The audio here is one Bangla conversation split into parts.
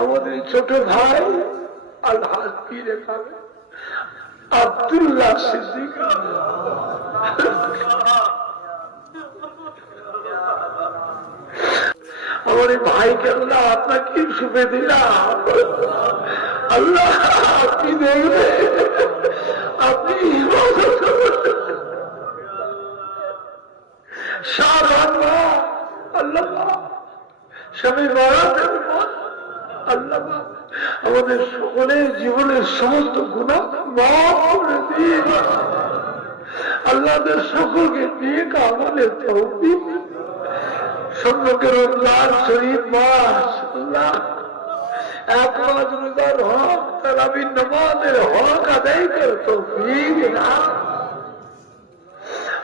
আমাদের ছোট ভাই আলহাজ পীরে খাবে আব্দুল্লাহ সিদ্দিক আমার ভাইকে আল্লাহ আপনাকে শুভে দিলাম। আল্লাহ আপনি দেখবে, আপনি আমাদের সকলের জীবনের সমস্ত গুনাহ মাফ করে দিন। আল্লাহদের সকলকে নিয়ে আমাদের তৌফিক সম্মুখে রমজান শরীফ মাস আল্লাহ এক মাস রোজার হক তারাবির নামাজের হক আদায় করে তৌফিক দাও।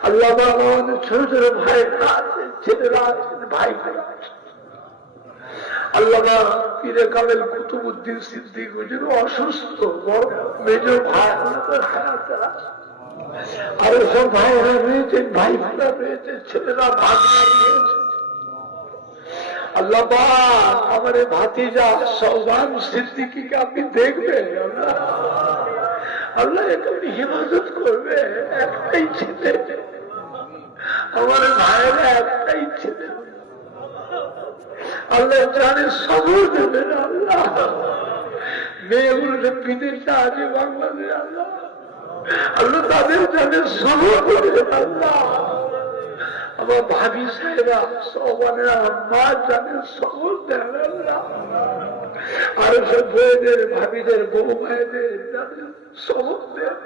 আল্লাহ আমাদের ছোট ছোট ভাইরা আছে, ছেলেরা আছে, ভাই ভাই আল্লাহ পীরে কামেল কুতুবউদ্দিন সিদ্দিক হুজুর অসুস্থ, মেজ ভাই হায়াতে আছে, আরো সব ভাইরা রয়েছেন, ভাই ভাইরা রয়েছে, ছেলেরা ভাগনা রয়েছে। আল্লাহ আমার ভাতিজা সৌবান সিদ্দিকীকে আপনি দেখবেন, আল্লাহ একে আপনি হেফাজত করবে। একটাই ছেলে, আমার ভাইয়েরা একটাই ছেলে, আল্লাহ জানে সবর দেবেন। আল্লাহ মেয়েগুলো বিদেশে আছে বাংলাদেশ, আল্লাহ আল্লাহ তাদের জানে সবর দেবেন। আল্লাহ আমার ভাবি সাহেবা সবানেরা মা জানে সবর দেন। আল্লাহ আর সব বউদের ভাবিদের বউ ভাইদের জানে সবর দেন।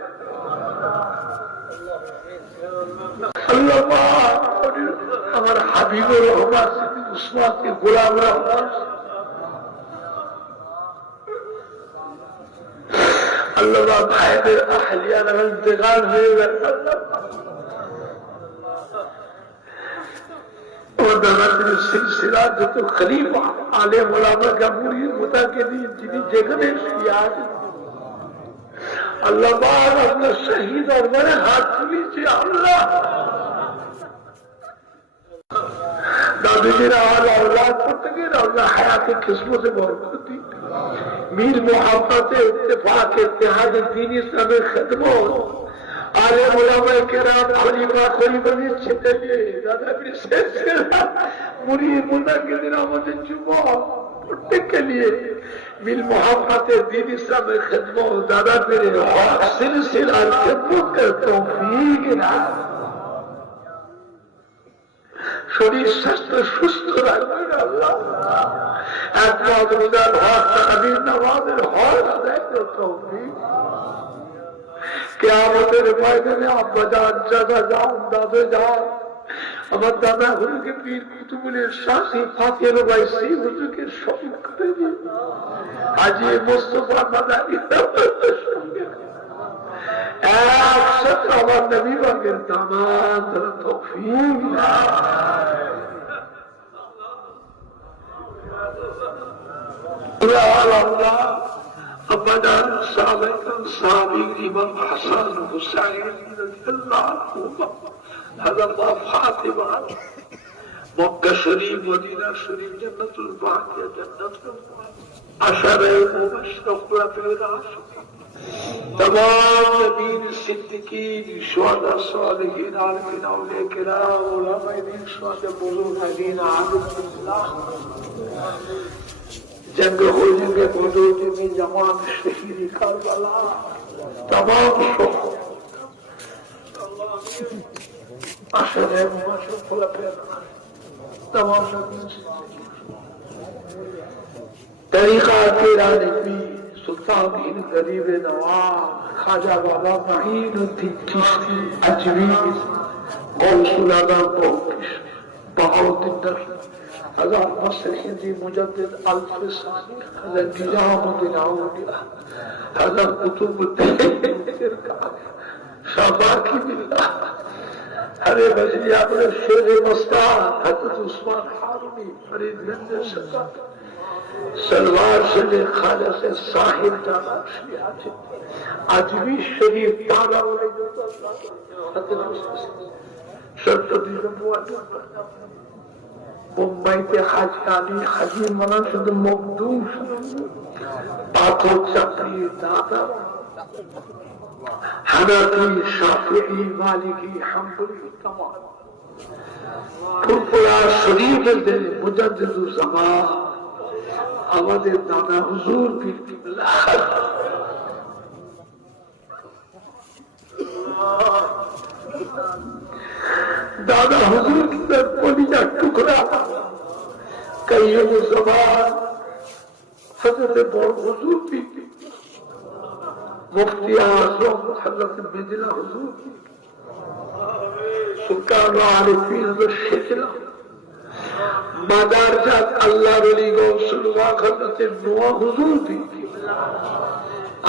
আল্লাহ আমার হাবিবুর রহমান উসমানকে গোলাম রহমান আল্লাহ ভাইদের আহলিয়ার ইন্তেকাল হয়ে গেছে। সিলসিলা যত খলিফা আলেম ওলামা মুরিদ মুতাকিদিন যিনি যেখানে শুয়ে আছেন আল্লাহ আপনার শহীদ দরবারে হাত তুলেছি। আল্লাহ দাদুজির আওলাদ করতে গেলে আল্লাহ হায়াতে কিসমতে বরকত দিন। মীর মোহাম্মতে ইত্তেফাক ইত্তেহাদে দ্বীন ইসলামের খেদমত আলেম ওলামায়ে কেরাম খলিফা খলিফাদের ছেলে দাদাপীর সিলসিলা মুরিদ মুতাকিদিন আমাদের যুবক প্রত্যেককে নিয়ে মিল মোহাম্মতে দ্বীন ইসলামের খেদমত দাদাপীর হক সিলসিলার খেদমত করে তৌফিক দান। শরীর স্বাস্থ্য সুস্থ রাখবেন আল্লাহ। একমাত্র রোজার হক তারাবির নামাজের হক আদায় করে তৌফিক। কিয়ামতের ময়দানে আব্বা জান, চাচা জান, দাদা জান, আমার দাদা হুজুরকে পীর কুতুবুলের শাসি ফাতিল বাইসি হুজুরকে শহীদ করে দিন। আজি মোস্তফা মাদানী একসাথে আমার নবী পাকের দামান তৌফিক আল্লাহ। আব্বাজান সাবেকান সাবিক ইমাম হাসান হুসাইন রাদিয়াল্লাহু আনহু হাযাল্লাহ ফাতিমা মক্কা শরীফ মদিনা শরীফ জান্নাতুল বাকিয়া জান্নাতুল আশারে মুবাশশির খুলাফায়ে রাশিদিন तमाम नबीन सिद्दीकीन शुहदा सालिहीन आलिमीन औलिया किराम उलमाए दीन शुहदा बुजुर्गीन आबिदुल्लाह जंग हो जंगे बदर में जमान शहीद करबला तमाम आशरे मुबाशशिर खुलाफाए तमाम नबीन तरीका तेरा नबी सुल्तान बिन गरीब नवाब खाजा बाबा माहीनुद्दीन चिश्ती अजमेर गौसुल आज़म बख्श बहाउद्दीन हज़रत मसरिदी मुजद्दिद अल-फिसानी हज़रत निजामुद्दीन औलिया हज़रत कुतुबुद्दीन शाबाकी बिल्लाह हरे बजरिया बड़े शेर मस्तान हज़रत उस्मान हारूनी फरीदगंज सदर सलवार से खाजा से साहिब जाना अजमेर शरीफ तारा বোম্বাইতে হাজি আলী হাজি মানা শুধু মকদুম পাথর চাপিয়ে দাদা হানাফি শাফিঈ মালিকি হাম্বলি তামাম ফুরফুরা শরীফের মুজাদ্দিদুজ্জামান আমাদের দাদা হুজুর পীর কিবলা दादा हुजूर की कलीजा टुकड़ा कईयों ज़बान हज़रत बड़ हुजूर की मुफ्ती आज़म हज़रत मिदला हुजूर की सुल्तान आरिफीन शिकला मदारजात अल्लाह वली गौसुल्लाह हज़रत नूह हुजूर की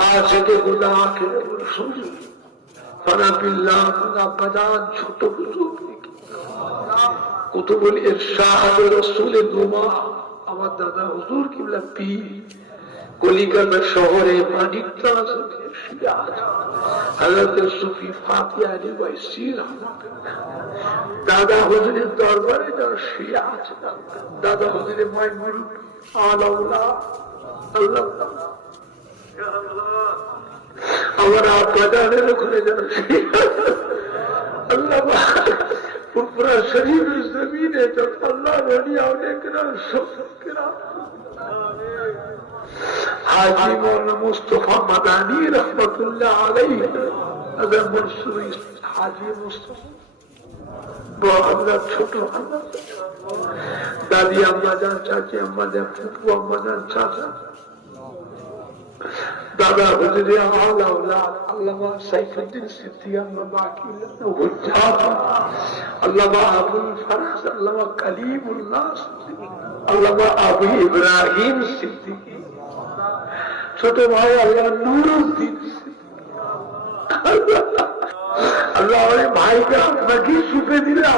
आशिक़ खुदा के रसूल फनाबिल्लाह फना बदान ছোট হুজুর কুতুবুল ইরশাদ রাসূল দুমা আমার দাদা হুজুর কিবলা পীর কলিকাতা শহরে মানিকতা সিরাজ হযরত সুফি ফাতিহা আলী ওয়াইসি দাদা হুজুরের দরবারে যারা শিয়া আছে দাদা হুজুরের মাইমুল আলাউলা আল্লাহ हमारा बाजारे रखने जाना अल्लाह पूरा शरीर जमीन है जब अल्लाह रोनी आने करा सब करा हाजी मौलाना मुस्तफा मदानी रहमतुल्लाह अलैहि अगर मंसूर हाजी मुस्तफा बहुत छोटो दादी अम्मा जान चाची अम्मा जान फूफू अम्मा जान चाचा दादा हुजूर आला औलाद अल्लामा सैफुद्दीन सिद्दीकी अल्लामा अकीलत हुज्जात अल्लामा अबुल फराज अल्लामा कलीमुल्लाह अल्लामा अबू इब्राहिम सिद्दीकी छोटे भाई अल्लाह नूरुद्दीन अल्लाह वाले भाई का नकी सुपे दिला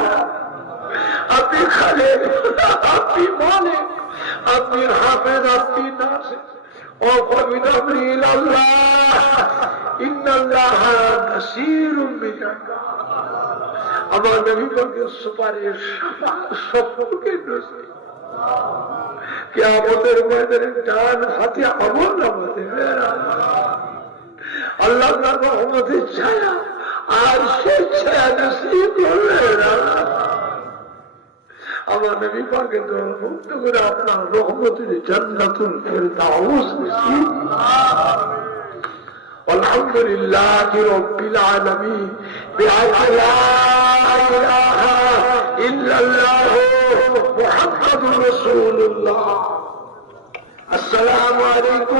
अपनी खालिद अपनी मालिक अपनी हाफिज अपनी नासिर وَقَبِلَ أَمْرِهِ اللَّهِ إِنَّ اللَّهَ بَصِيرٌ بِالْعِبَادِ আমার নবী পাকের সুপারিশ সকলকে নসিব কিয়ামতের ময়দানে ডান হাতে আমল নামা দেবে আল্লাহ তাআলার রহমতের ছায়া আর সেই ছায়া নসিব করবেন আমার নবী পাকের দরবারে করে আপনার রহমতের জান্নাতুল ফিরদাউস নসিব আলহামদুলিল্লাহি রাব্বিল আলামিন বিআলা ইলাহা ইল্লাল্লাহ মুহাম্মাদুর রাসূলুল্লাহ আসসালামু আলাইকুম